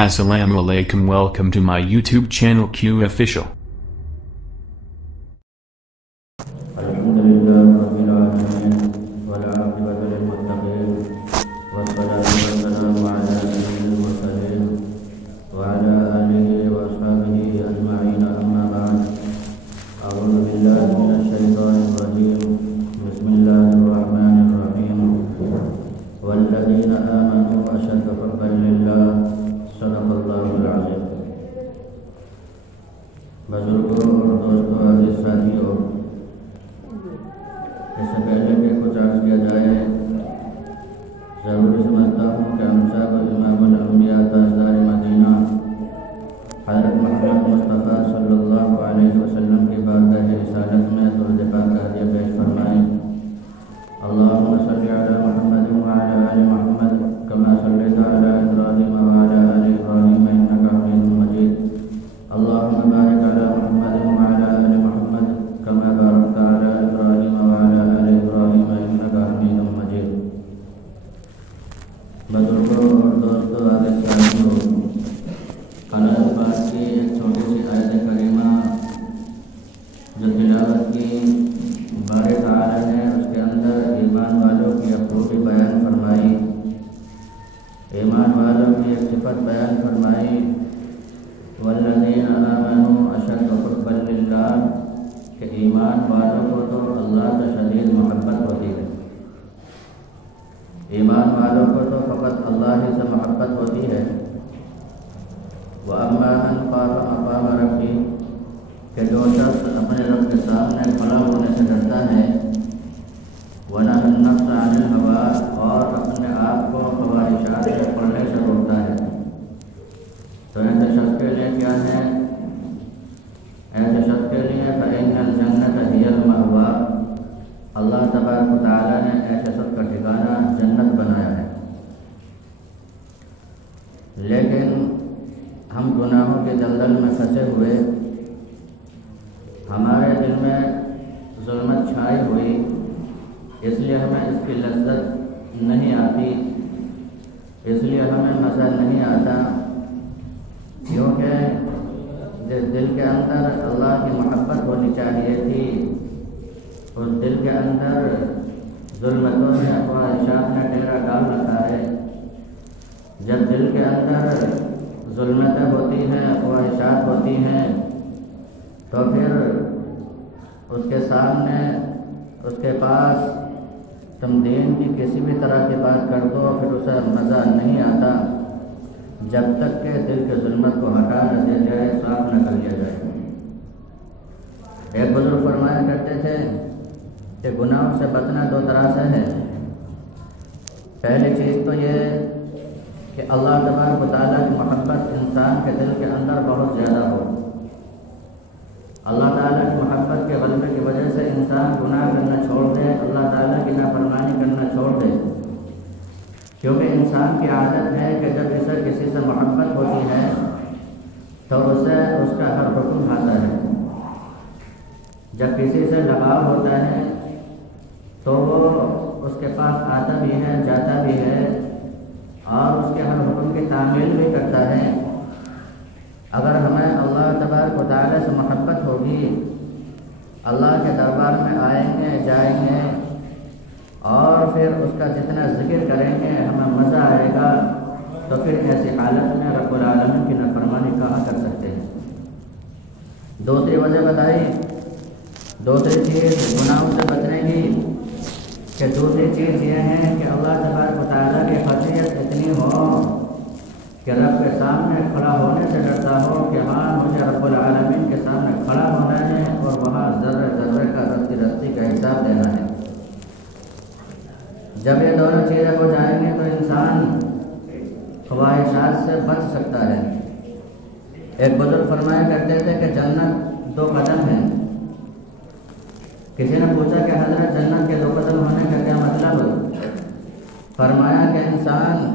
Assalamu alaikum, welcome to my YouTube channel Q Official. والذين آمنوا أشد حبا لله صدق الله العظيم. بزرگوں اور دوستوں، عزیز ساتھیوں، اس سے پہلے کہ کچھ عرض کیا جائے، ضروری سمجھتا ہوں کہ ہم سب امام الانبیاء تاجدار مدینہ حضرت محمد مصطفیٰ صلی اللہ علیہ وسلم کی بارگاہ رسالت میں درود پاک کا ہدیہ پیش فرمائیں. اللهم صل على محمد وعلى آل محمد كما صليت على إبراهيم وعلى آل إبراهيم إنك حميد مجيد. اللهم بارك على محمد وعلى آل محمد كما باركت على إبراهيم وعلى آل إبراهيم إنك حميد مجيد. بزرگوں اور دوستوں، عزیز ساتھیوں، قرآن پاک کی ایک چھوٹی سی آیت کریمہ جو تلاوت کی بارے تعالیٰ نے اس کے اندر ایمان والوں کی خوبی بیان فرمائی، ایمان والوں کی ایک صفت بیان فرمائی، والذین آمنوا اشد حبا للہ، کہ ایمان والوں کو تو اللہ سے شدید محبت ہوتی ہے. ایمان والوں کو تو فقط اللہ ہی سے محبت ہوتی ہے. وَأَمَّا مَنْ خَافَ مَقَامَ رَبِّهِ، کہ جو شخص اپنے رب کے سامنے کھڑا ہونے سے ڈرتا ہے، وَنَهَى النَّفْسَ عَنِ الْهَوَىٰ، اور اپنے آپ کو خواہشات سے پڑھنے سے روکتا ہے، تو ایسے شخص کے لیے کیا ہے؟ ایسے شخص کے لیے فَإِنَّ الْجَنَّةَ هِيَ الْمَأْوَىٰ، اللہ تبارک و تعالیٰ نے ایسے شخص کا ٹھکانہ جنت بنایا ہے. لیکن ہم گناہوں کے دلدل میں پھنسے ہوئے، ہمارے دل میں ظلمت چھائی ہوئی، اس لیے ہمیں اس کی لذت نہیں آتی، اس لیے ہمیں مزہ نہیں آتا، کیونکہ دل کے اندر اللہ کی محبت ہونی چاہیے تھی، اس دل کے اندر ظلمتوں نے خواہشات نے ڈیرا ڈال رکھا ہے. جب دل کے اندر ظلمتیں ہوتی ہیں، خواہشات ہوتی ہیں، تو پھر اس کے سامنے، اس کے پاس تم دین کی کسی بھی طرح کی بات کر دو، پھر اسے مزہ نہیں آتا جب تک کہ دل کے ظلمت کو ہٹا نہ دیا جائے، صاف نہ کر لیا جائے. ایک بزرگ فرمایا کرتے تھے کہ گناہوں سے بچنا دو طرح سے ہے. پہلی چیز تو یہ کہ اللہ تبارک و تعالیٰ کی محبت انسان کے دل کے اندر بہت زیادہ ہو. اللہ تعالیٰ کی محبت کے غلبے کی وجہ سے انسان گناہ کرنا چھوڑ دے، اللہ تعالیٰ کی نافرمانی کرنا چھوڑ دے، کیونکہ انسان کی عادت ہے کہ جب اسے کسی سے محبت ہوتی ہے تو اسے اس کا ہر حکم کھاتا ہے. جب کسی سے لگاؤ ہوتا ہے تو وہ اس کے پاس آتا بھی ہے، جاتا بھی ہے، اور اس کے ہر حکم کی تعمیل بھی کرتا ہے. اگر ہمیں اللہ تبارک و تعالیٰ سے محبت ہوگی، اللہ کے دربار میں آئیں گے، جائیں گے، اور پھر اس کا جتنا ذکر کریں گے ہمیں مزہ آئے گا، تو پھر ایسی حالت میں رب العالمین کی نافرمانی کہاں کر سکتے ہیں. دوسری وجہ بتائی، دوسری چیز گناہوں سے بچنے کی، کہ دوسری چیز یہ ہے کہ اللہ تبارک و تعالیٰ کی خشیت اتنی ہو کہ رب کے سامنے کھڑا ہونے سے ڈرتا ہو کہ ہاں مجھے رب العالمین کے سامنے کھڑا ہونا ہے اور وہاں ذرے ذرے کا رتی رتی کا حساب دینا ہے. جب یہ دونوں چیزیں ہو جائیں گے تو انسان خواہشات سے بچ سکتا ہے. ایک بزرگ فرمایا کرتے تھے کہ جنت دو قدم ہے. کسی نے پوچھا کہ حضرت جنت کے دو قدم ہونے کا کیا مطلب؟ فرمایا کہ انسان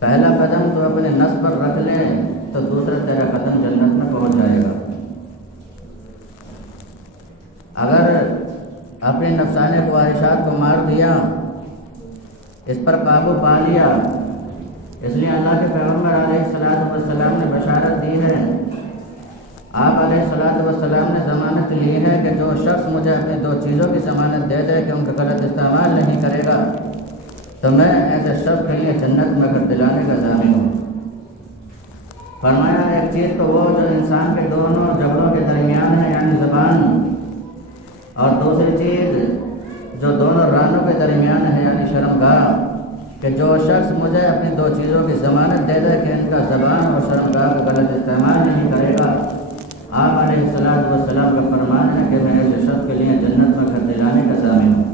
پہلا قدم تو اپنے نفس پر رکھ لے تو دوسرا تیرا قدم جنت میں پہنچ جائے گا. اگر اپنی نفسانی خواہشات کو مار دیا، اس پر قابو پا لیا، اس لیے اللہ کے پیغمبر علیہ الصلوۃ والسلام نے بشارت دی ہے، آپ علیہ الصلوۃ والسلام نے ضمانت لی ہے کہ جو شخص مجھے اپنی دو چیزوں کی ضمانت دے دے کہ ان کا غلط استعمال نہیں کرے گا تو میں ایسے شخص کے لیے جنت میں گھر دلانے کا ضامن ہوں۔ فرمایا ایک چیز تو وہ جو انسان کے دونوں جبڑوں کے درمیان ہے یعنی زبان، اور دوسری چیز جو دونوں رانوں کے درمیان ہے یعنی شرمگاہ، کہ جو شخص مجھے اپنی دو چیزوں کی ضمانت دے دے کہ ان کا زبان اور شرمگاہ کا غلط استعمال نہیں کرے گا، آپ علیہ الصلوۃ والسلام کا فرمان ہے کہ میں ایسے شخص کے لیے جنت میں گھر دلانے کا ضامن ہوں۔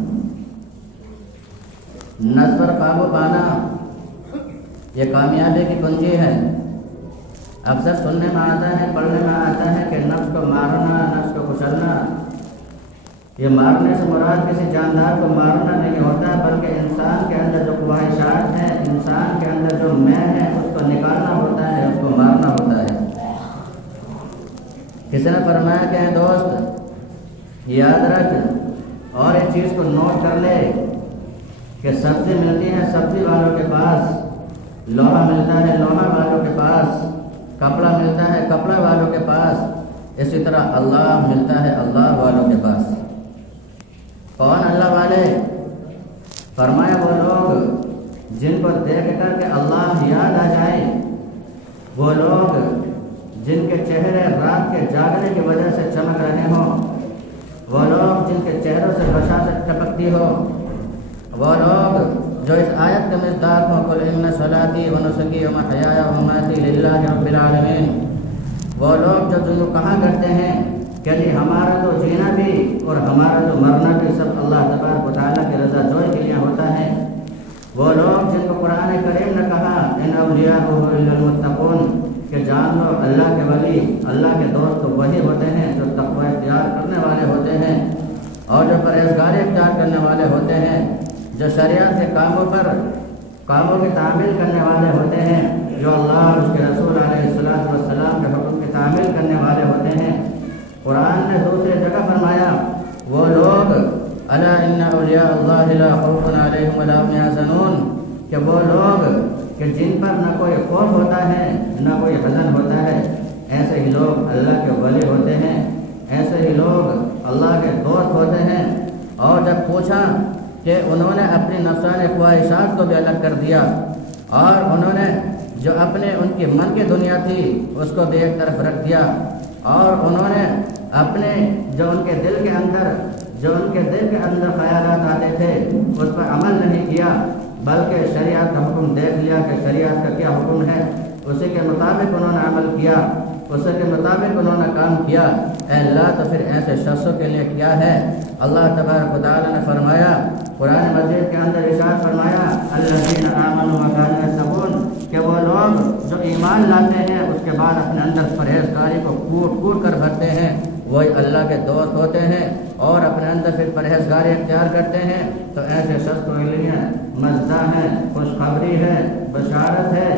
نفس پر قابو پانا یہ کامیابی کی کنجی ہے۔ اکثر سننے میں آتا ہے، پڑھنے میں آتا ہے کہ نفس کو مارنا، نفس کو کچلنا، یہ مارنے سے مراد کسی جاندار کو مارنا نہیں ہوتا، بلکہ انسان کے اندر جو خواہشات ہیں، انسان کے اندر جو میں ہے اس کو نکالنا ہوتا ہے، اس کو مارنا ہوتا ہے۔ کسی نے فرمایا کہ اے دوست یاد رکھ اور ایک چیز کو نوٹ کر لے کہ سبزی ملتی ہے سبزی والوں کے پاس، لوہا ملتا ہے لوہا والوں کے پاس، کپڑا ملتا ہے کپڑا والوں کے پاس، اسی طرح اللہ ملتا ہے اللہ والوں کے پاس۔ کون اللہ والے؟ فرمایا وہ لوگ جن کو دیکھ کر کے اللہ یاد آ جائے، وہ لوگ جن کے چہرے رات کے جاگنے کی وجہ سے چمک رہے ہوں، وہ لوگ جن کے چہروں سے بشاشت ٹپکتی ہو، وہ لوگ جو اس آیت کے مصداق ہوں، قل ان صلاتی و نسکی و محیای و مماتی للہ رب العالمین، وہ لوگ جو کہا کرتے ہیں کہ جی ہمارا تو جینا بھی اور ہمارا تو مرنا بھی سب اللہ تبارک و تعالیٰ کی رضا جوئی کے لیے ہوتا ہے، وہ لوگ جن کو قرآن کریم نے کہا ان اولیاءہ الا المتقون، کہ جان لو اللہ کے ولی، اللہ کے دوست وہی ہوتے ہیں جو تقوی اختیار کرنے والے ہوتے ہیں اور جو پرہیزگاری اختیار کرنے والے ہوتے ہیں، جو شریعت کے کاموں کی تعمیل کرنے والے ہوتے ہیں، جو اللہ اور اس کے رسول علیہ السلام کے حکم کی تعمیل کرنے والے ہوتے ہیں۔ قرآن نے دوسری جگہ فرمایا وہ لوگ الا ان اولیاء اللہ لا خوف علیہم ولا هم يحزنون، کہ وہ لوگ کہ جن پر نہ کوئی خوف ہوتا ہے نہ کوئی حزن ہوتا ہے، ایسے ہی لوگ اللہ کے ولی ہوتے ہیں، ایسے ہی لوگ اللہ کے دوست ہوتے ہیں۔ اور جب پوچھا کہ انہوں نے اپنی نفسانی خواہشات کو بھی الگ کر دیا اور انہوں نے جو اپنے ان کی من کی دنیا تھی اس کو بھی ایک طرف رکھ دیا، اور انہوں نے اپنے جو ان کے دل کے اندر خیالات آتے تھے اس پر عمل نہیں کیا، بلکہ شریعت کا حکم دیکھ لیا کہ شریعت کا کیا حکم ہے، اسی کے مطابق انہوں نے عمل کیا، اسی کے مطابق انہوں نے کام کیا، اے اللہ تو پھر ایسے شخصوں کے لیے کیا ہے؟ اللہ تبارک و تعالی نے فرمایا قرآن مجید کے اندر ارشاد فرمایا الذین آمنوا وکانوا یتقون، کہ وہ لوگ جو ایمان لاتے ہیں اس کے بعد اپنے اندر پرہیزگاری کو کوٹ کوٹ کر بھرتے ہیں، وہی اللہ کے دوست ہوتے ہیں اور اپنے اندر پھر پرہیزگاری اختیار کرتے ہیں۔ تو ایسے شخص کے لیے مزہ ہے، خوشخبری ہے، بشارت ہے،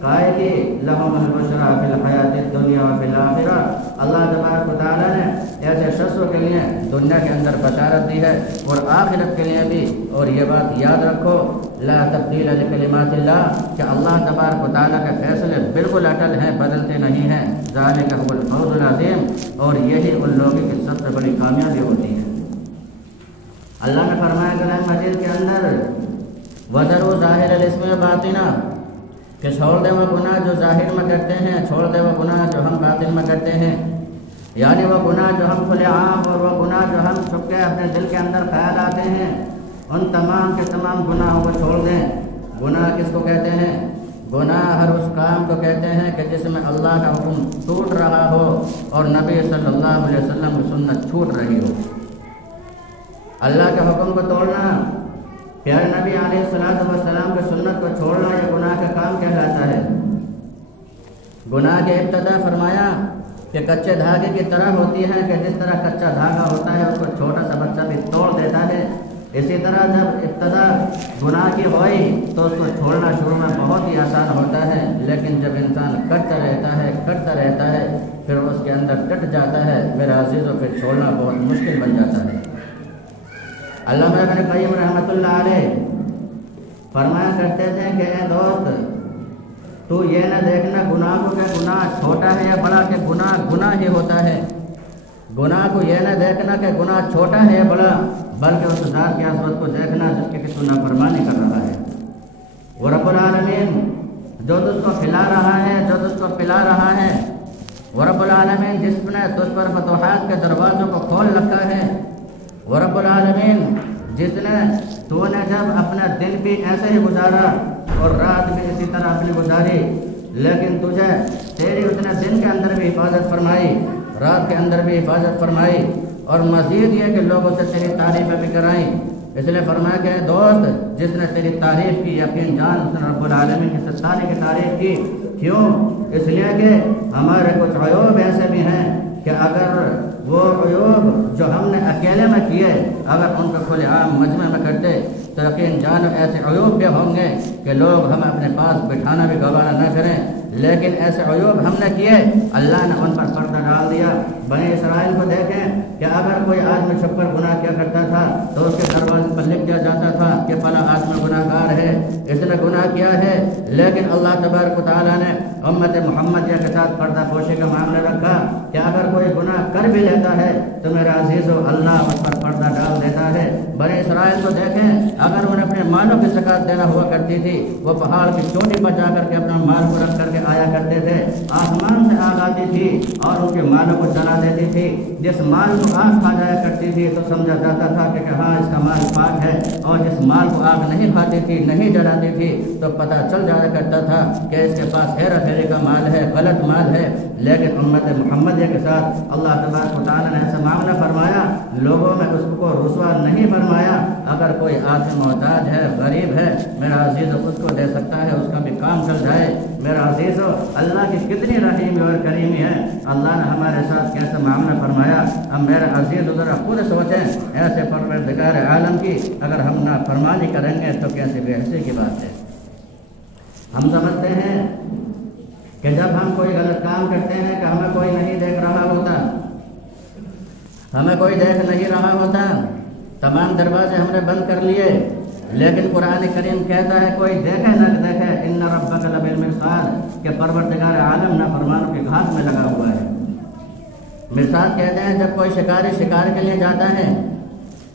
قائدی لہم البشرا فی الحیات الدنیا و فی الآخرہ۔ اللہ تبارک و تعالیٰ نے ایسے شخصوں کے لیے دنیا کے اندر بشارت دی ہے اور آخرت کے لیے بھی، اور یہ بات یاد رکھو لا تبدیل لکلمات اللہ، کہ اللہ تبارک و تعالیٰ کے فیصلے بالکل اٹل ہیں، بدلتے نہیں ہیں۔ ذالک هو الفوز العظیم، اور یہی ان لوگوں کی سب سے بڑی کامیابی ہوتی ہے۔ اللہ نے فرمایا کلام مجید کے اندر وَذَرُوا ظَاهِرَ الْإِثْمِ وَبَاطِنَهُ، کہ چھوڑ دے وہ گناہ جو ظاہر میں کرتے ہیں، چھوڑ دے وہ گناہ جو ہم باطن میں کرتے ہیں، یعنی وہ گناہ جو ہم کھلے عام اور وہ گناہ جو ہم چھپ کے اپنے دل کے اندر خیال آتے ہیں، ان تمام کے تمام گناہوں کو چھوڑ دیں۔ گناہ کس کو کہتے ہیں؟ گناہ ہر اس کام کو کہتے ہیں کہ جس میں اللہ کا حکم ٹوٹ رہا ہو اور نبی صلی اللہ علیہ وسلم کی سنت چھوٹ رہی ہو۔ اللہ کے حکم کو توڑنا، پیارے نبی علیہ السلام کی سنت کو چھوڑنا، یہ گناہ کا کام کہلاتا ہے۔ گناہ کی ابتدا فرمایا کہ کچے دھاگے کی طرح ہوتی ہے، کہ جس طرح کچا دھاگا ہوتا ہے اس کو چھوٹا سا بچہ بھی توڑ دیتا ہے، اسی طرح جب ابتدا گناہ کی ہوئی تو اس کو چھوڑنا شروع میں بہت ہی آسان ہوتا ہے، لیکن جب انسان کرتا رہتا ہے پھر اس کے اندر کٹ جاتا ہے میرے عزیزوں، پھر چھوڑنا بہت مشکل بن جاتا ہے۔ علامہ ابن قیم رحمۃ اللہ علیہ فرمایا کرتے تھے کہ اے دوست تو یہ نہ دیکھنا گناہ کو کہ گناہ چھوٹا ہے یا بڑا، کہ گناہ گناہ ہی ہوتا ہے۔ گناہ کو یہ نہ دیکھنا کہ گناہ چھوٹا ہے یا بڑا، بلکہ اس ذات کی عظمت کو دیکھنا جس کے کہ تو نافرمانی کر رہا ہے۔ وہ رب العالمین جو تجھ کو کھلا رہا ہے، جو تجھ کو پلا رہا ہے، وہ رب العالمین جس نے تجھ پر فتوحات کے دروازوں کو کھول رکھا ہے، وہ رب العالمین جس نے تو نے جب اپنا دن بھی ایسے ہی گزارا اور رات بھی اسی طرح اپنی گزاری، لیکن تجھے تیری اتنے دن کے اندر بھی حفاظت فرمائی، رات کے اندر بھی حفاظت فرمائی، اور مزید یہ کہ لوگوں سے تیری تعریفیں بھی کرائیں۔ اس لیے فرمایا کہ دوست جس نے تیری تعریف کی، یقین جان اس نے رب العالمین کی ستاری کی تعریف کی۔ کیوں؟ اس لیے کہ ہمارے کچھ عیوب ایسے بھی ہیں کہ اگر وہ عیوب جو ہم نے اکیلے میں کیے اگر ان کو کھلے عام مجمع میں کرتے تو یقین جان ایسے عیوب بھی ہوں گے کہ لوگ ہمیں اپنے پاس بٹھانا بھی گوارا نہ کریں، لیکن ایسے عیوب ہم نے کیے، اللہ نے ان پر پردہ ڈال دیا۔ بنی اسرائیل کو دیکھیں کہ اگر کوئی آدمی چھپ کر گناہ کیا کرتا تھا تو اس کے دروازے پر لکھ دیا جاتا تھا کہ فلاں آدمی گناہ گار ہے، اس نے گناہ کیا ہے، لیکن اللہ تبارک و تعالیٰ نے امت محمدیہ کے ساتھ پردہ پوشی کا معاملہ رکھا کہ اگر کوئی گناہ کر بھی لیتا ہے تو میرا عزیزو اللہ اس پر پردہ ڈال دیتا ہے۔ بنی اسرائیل کو دیکھیں اگر انہیں اپنے مالوں کی زکات دینا ہوا کرتی تھی، وہ پہاڑ کی چوٹی پر جا کر کے اپنا مال کو رکھ کر کے آیا کرتے تھے، آسمان سے آگ آتی تھی اور ان کے مالوں کو جلا دیتی تھی۔ جس مال کو آگ کھا جایا کرتی تھی تو سمجھا جاتا تھا کہ ہاں اس کا مال پاک ہے، اور جس مال کو آگ نہیں کھاتی تھی، نہیں جلاتی تھی، تو پتہ چل جایا کرتا تھا کہ اس کے پاس ہیرا پھیری کا مال ہے، غلط مال ہے۔ لیکن امت محمدیہ کے ساتھ اللہ تبارک و تعالیٰ نے ایسا معاملہ فرمایا، لوگوں میں اس کو رسوا نہیں فرمایا۔ اگر کوئی آدمی محتاج ہے، غریب ہے، میرا عزیز اس کو دے سکتا ہے، اس کا بھی کام چل جائے۔ میرا عزیز اللہ کی کتنی رحیمی اور کریمی ہے، اللہ نے ہمارے ساتھ کیسا معاملہ فرمایا۔ اب میرا عزیز ذرا خود سوچیں ایسے پروردگار عالم کی اگر ہم نافرمانی کریں گے تو کیسے بے حسی کی بات ہے۔ ہم سمجھتے ہیں کہ جب ہم کوئی غلط کام کرتے ہیں کہ ہمیں کوئی نہیں دیکھ رہا ہوتا، ہمیں کوئی دیکھ نہیں رہا ہوتا، تمام دروازے ہم نے بند کر لیے، لیکن قرآن کریم کہتا ہے کوئی دیکھے نہ دیکھے ان ربک لبالمرصاد، کہ پروردگار عالم نافرمانوں کے گھاٹ میں لگا ہوا ہے۔ مرصاد کہتے ہیں جب کوئی شکاری شکار کے لیے جاتا ہے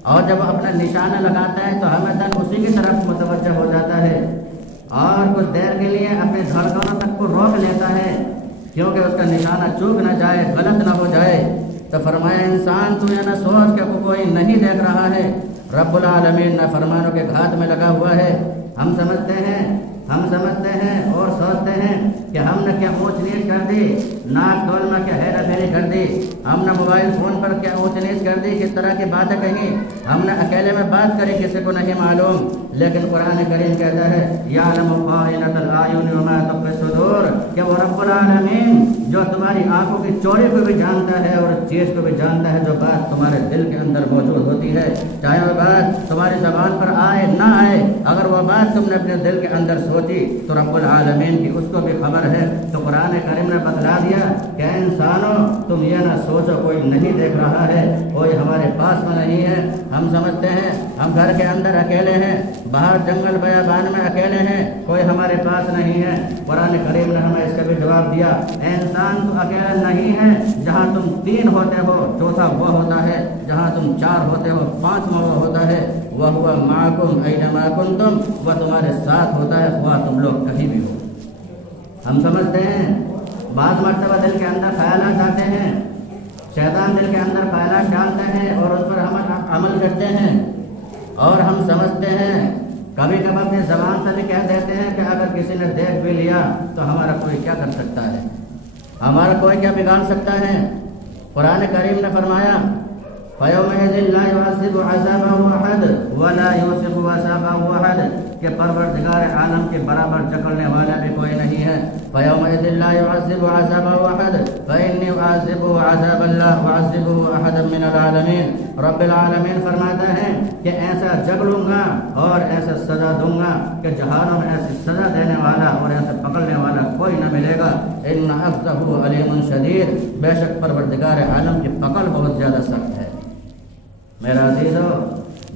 اور جب اپنا نشانہ لگاتا ہے تو ہمیشہ اسی کی طرف متوجہ ہو جاتا ہے اور کچھ دیر کے لیے اپنے دھڑکنوں تک کو روک لیتا ہے کیونکہ اس کا نشانہ چوک نہ جائے، غلط نہ ہو جائے۔ تو فرمایا انسان تو یہ نہ سوچ کہ کوئی نہیں دیکھ رہا ہے، رب العالمین نافرمانوں کے گھاٹ میں لگا ہوا ہے۔ ہم سمجھتے ہیں اور سوچتے ہیں کہ ہم نے کیا اونچ نیچ کر دی، ناک ڈول میں کیا ہیرا پھیری کر دی، ہم نے موبائل فون پر کیا اونچ نیچ کر دی، کس طرح کی باتیں کہیں، ہم نے اکیلے میں بات کری کسی کو نہیں معلوم۔ لیکن قرآن کریم کہتا ہے یعلم خائنۃ الاعین وما تخفی الصدور، کہ وہ رب العالمین جو تمہاری آنکھوں کی چوری کو بھی جانتا ہے اور چیز کو بھی جانتا ہے جو بات تمہارے دل کے اندر موجود ہوتی ہے، چاہے وہ بات تمہاری زبان پر آئے نہ آئے، اگر وہ بات تم نے اپنے دل کے اندر سوچی تو رب العالمین کی اس کو بھی خبر ہے۔ تو قرآن کریم نے بتلا دیا کہ انسانوں تم یہ نہ سوچو کوئی نہیں دیکھ رہا ہے، کوئی ہمارے پاس میں نہیں ہے۔ ہم سمجھتے ہیں ہم گھر کے اندر اکیلے ہیں، باہر جنگل بیابان میں اکیلے ہیں، کوئی ہمارے پاس نہیں ہے۔ قرآن کریم نے ہمیں اس کا بھی جواب دیا، انسان تو اکیلا نہیں ہے، جہاں تم 3 ہوتے ہو چوتھا وہ ہوتا ہے، جہاں تم 4 ہوتے ہو 5واں وہ ہوتا ہے، وَهُوَ مَعَكُمْ أَيْنَمَا كُنْتُمْ، وہ تمہارے ساتھ ہوتا ہے خواہ تم لوگ کہیں بھی ہو۔ ہم سمجھتے ہیں بعض مرتبہ دل کے اندر خیالات آتے ہیں، شیطان دل کے اندر خیالات ڈالتے ہیں اور اس پر ہم عمل کرتے ہیں، اور ہم سمجھتے ہیں کبھی کبھی اپنی زبان سے بھی کہہ دیتے ہیں کہ اگر کسی نے دیکھ بھی لیا تو ہمارا کوئی کیا کر سکتا ہے، ہمارا کوئی کیا بگاڑ سکتا ہے۔ قرآن کریم نے فرمایا فَيَوْمَئِذٍ لَا يُعَذِّبُ عَذَابَهُ أَحَدٌ وَلَا يُوثِقُ وَثَاقَهُ أَحَدٌ، کہ پروردگار عالم کے برابر جکڑنے والا بھی کوئی نہیں ہے۔ فَيَوْمَئِذٍ لَا يُعَذِّبُ عَذَابَهُ أَحَدٌ فَإِنِّي أُعَذِّبُهُ عَذَابًا لَا أُعَذِّبُهُ أَحَدًا مِّنَ الْعَالَمِينَ، رب العالمین فرماتا ہے کہ ایسا جگڑوں گا اور ایسا سزا دوں گا کہ جہانوں میں ایسی سزا دینے والا اور ایسا پکڑنے والا کوئی نہ ملے گا۔ إِنَّ أَخْذَهُ عَلِيمٌ شَدِيدٌ، بے شک پروردگار عالم کی پکڑ بہت زیادہ سخت ہے۔ میرا عزیزو،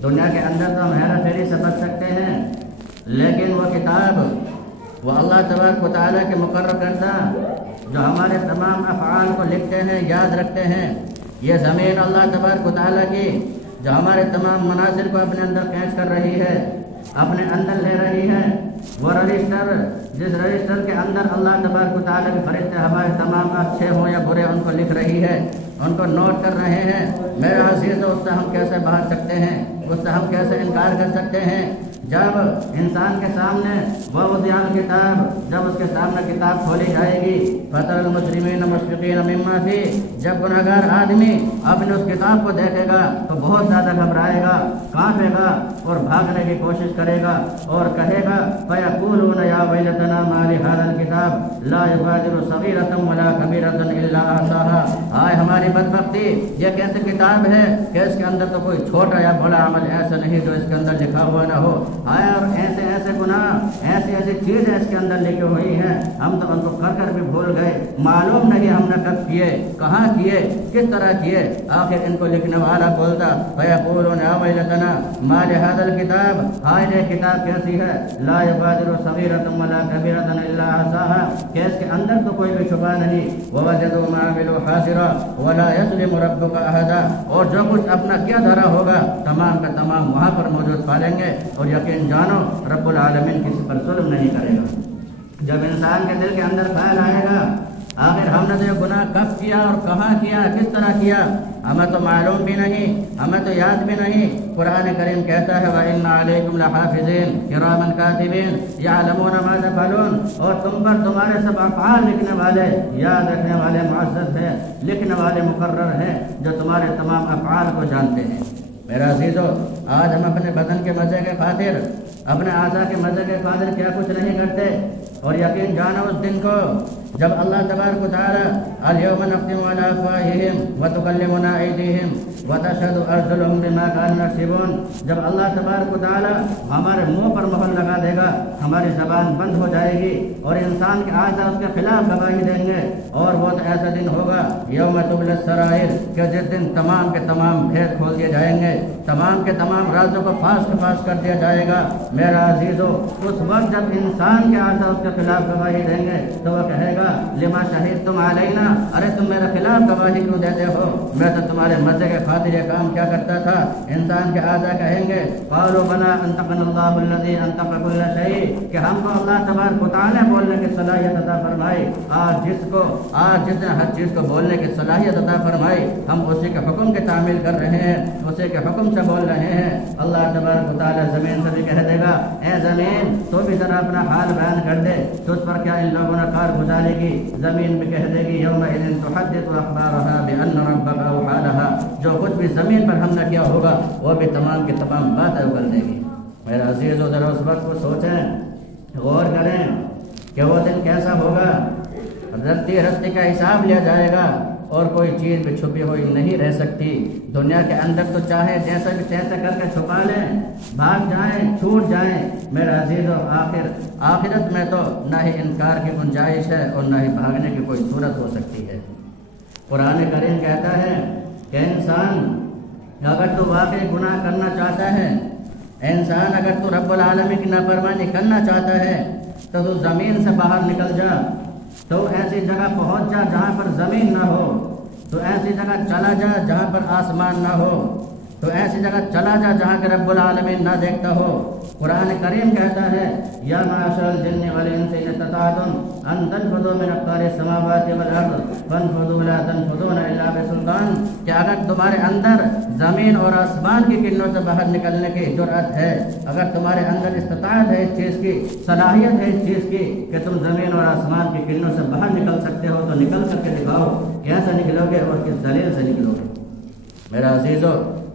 دنیا کے اندر تو ہم ہیرا پھیری سے بچ سکتے ہیں، لیکن وہ کتاب وہ اللہ تبارک و تعالیٰ کے مقرر کردہ جو ہمارے تمام افعال کو لکھتے ہیں، یاد رکھتے ہیں۔ یہ زمین اللہ تبارک و تعالیٰ کی جو ہمارے تمام مناظر کو اپنے اندر کیچ کر رہی ہے، اپنے اندر لے رہی ہے، وہ رجسٹر جس رجسٹر کے اندر اللہ تبارک و تعالیٰ کے فرشتے ہمارے تمام اچھے ہوں یا برے ان کو لکھ رہی ہے، ان کو نوٹ کر رہے ہیں۔ میرے عزیز، اس سے ہم کیسے بھاگ سکتے ہیں؟ اس سے ہم کیسے انکار کر سکتے ہیں؟ جب انسان کے سامنے وہ وضع کتاب، جب اس کے سامنے کتاب کھولی جائے گی، فتر المجرمین مشفقین مما فی، جب گنہگار آدمی اپنے اس کتاب کو دیکھے گا تو بہت زیادہ گھبرائے گا، کانپے گا اور بھاگنے کی کوشش کرے گا اور کہے گا فیقولون یا ویلتنا ما لہذا الکتاب لا یغادر صغیرۃ ولا کبیرۃ الا احصاها۔ ہائے ہماری بدبختی، یہ کیسے کتاب ہے کہ اس کے اندر تو کوئی چھوٹا یا بڑا عمل ایسا نہیں جو اس کے اندر لکھا ہوا نہ ہو۔ ہائے، اور ایسے ایسے گناہ، ایسی ایسی چیزیں اس کے اندر لکھی ہوئی ہیں، ہم تو ان کو کر بھی بھول گئے، معلوم نہیں ہم نے کب کیے، کہاں کیے، کس طرح کیے۔ آخر ان کو لکھنے والا بولتا فیقولون یا ویلتنا ما لہذا الکتاب، ہائے یہ کتاب کیسی ہے، لا یغادر صغیرۃ ولا کبیرۃ الا احصاها، کہ اس کے اندر تو کوئی بھی چھپا نہیں۔ ووجدوا ما عملوا حاضرا ولا یظلم ربک احدا، اور جو کچھ اپنا کیا دھرا ہوگا تمام کا تمام وہاں پر موجود پالیں گے، اور یقین جانو رب العالمین کسی پر ظلم نہیں کرے گا۔ جب انسان کے دل کے اندر خیال آئے گا آخر ہم نے تو یہ گناہ کب کیا اور کہاں کیا، کس طرح کیا، ہمیں تو معلوم بھی نہیں، ہمیں تو یاد بھی نہیں۔ قرآن کریم کہتا ہے وَإِنَّ عَلَيْكُمْ لَحَافِظِينَ كِرَامًا كَاتِبِينَ يَعْلَمُونَ مَا تَفْعَلُونَ، اور تم پر تمہارے سب افعال لکھنے والے، یاد رکھنے والے معزز ہیں، لکھنے والے مقرر ہیں جو تمہارے تمام افعال کو جانتے ہیں۔ میرا عزیزو، آج ہم اپنے بدن کے مزے کے خاطر، اپنے اعضاء کے مزے کے خاطر کیا کچھ نہیں کرتے، اور یقین جانو اس دن کو جب اللہ تبارک و تعالی الیوم نختم علی افواہہم وتکلمنا ایدیہم وتشہد ارجلہم بما کانوا یکسبون، جب اللہ تبارک و تعالی ہمارے منہ پر مہر لگا دے گا، ہماری زبان بند ہو جائے گی اور انسان کے اعضاء اس کے خلاف گواہی دیں گے، اور وہ تو ایسا دن ہوگا یوم تبلی السرائر، کہ جس دن تمام کے تمام بھید کھول دیے جائیں گے، تمام کے تمام رازوں کو فاش کر دیا جائے گا۔ میرا عزیزو، اس وقت جب انسان کے اعضاء اس کے خلاف گواہی دیں گے تو وہ کہے گا لما شہدتم علینا، ارے تم میرے خلاف گواہی کیوں دیتے ہو، میں تو تمہارے مزے کے خاطر یہ کام کیا کرتا تھا۔ انسان کے اعضاء کہیں گے قالوا بلا انطقنا اللہ الذی انطق کل شیء، کہ ہم کو اللہ تبارک و تعالی بولنے کی صلاحیت عطا فرمائی، آج جس نے ہر چیز کو بولنے کی صلاحیت عطا فرمائی، ہم اسی کے حکم کی تعمیل کر رہے ہیں، اسی کے حکم سے بول رہے ہیں۔ اللہ تبارک و تعالی زمین سے بھی کہہ دے گا اے زمین تو بھی ذرا اپنا حال بیان کر دے، تو اس پر کیا ان لوگوں نے کار گزارے گی۔ زمین بھی کہہ دے گی یومئذ تحدث اخبارها بان ربک اوحی لها، جو کچھ بھی زمین پر ہم نے کیا ہوگا وہ بھی تمام کی تمام باتیں کر دے گی۔ میرا عزیز، ذرا اس وقت کو سوچیں، غور کریں کہ وہ دن کیسا ہوگا۔ رتی رتی کا حساب لیا جائے گا اور کوئی چیز بھی چھپی ہوئی نہیں رہ سکتی۔ دنیا کے اندر تو چاہے جیسا بھی تیسا کر کے چھپا لیں، بھاگ جائیں، چھوٹ جائیں، میرا عزیزو آخرت میں تو نہ ہی انکار کی گنجائش ہے اور نہ ہی بھاگنے کی کوئی صورت ہو سکتی ہے۔ قرآن کریم کہتا ہے کہ انسان اگر تو واقعی گناہ کرنا چاہتا ہے، انسان اگر تو رب العالمین کی نافرمانی کرنا چاہتا ہے تو زمین سے باہر نکل جا، تو ایسی جگہ پہنچ جا جہاں پر زمین نہ ہو، تو ایسی جگہ چلا جا جہاں پر آسمان نہ ہو، تو ایسی جگہ چلا جا جہاں کہ رب العالمین نہ دیکھتا ہو۔ قرآن کریم کہتا ہے یا معاشر الجن والانس ان استطعتم ان تنفذوا من اقطار السماوات والارض فانفذوا لا تنفذون الا بسلطان، کہ اگر تمہارے اندر زمین اور آسمان کی کنوں سے باہر نکلنے کی جرأت ہے، اگر تمہارے اندر استطاعت ہے اس چیز کی، صلاحیت ہے اس چیز کی کہ تم زمین اور آسمان کی کنوں سے باہر نکل سکتے ہو، تو نکل کر کے دکھاؤ، کیسے نکلو گے اور کس دلیل سے نکلو گے۔ میرا عزیزو،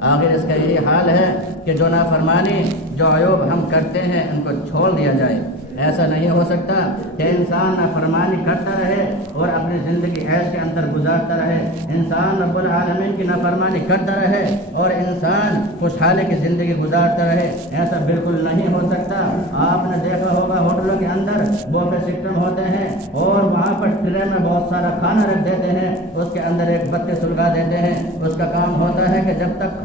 آخر اس کا یہی حال ہے کہ جو نافرمانی، جو عیوب ہم کرتے ہیں ان کو چھوڑ دیا جائے۔ ایسا نہیں ہو سکتا کہ انسان نافرمانی کرتا رہے اور اپنی زندگی عیش کے اندر گزارتا رہے، انسان رب العالمین کی نافرمانی کرتا رہے اور انسان خوشحالی کی زندگی گزارتا رہے، ایسا بالکل نہیں ہو سکتا۔ آپ نے دیکھا ہوگا ہوٹلوں کے اندر بوفے سسٹم ہوتے ہیں اور وہاں پر ٹرے میں بہت سارا کھانا رکھ دیتے ہیں، اس کے اندر ایک بتی سلگا دیتے ہیں، اس کا کام ہوتا ہے کہ جب تک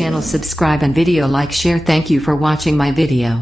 channel subscribe and video like share. Thank you for watching my video.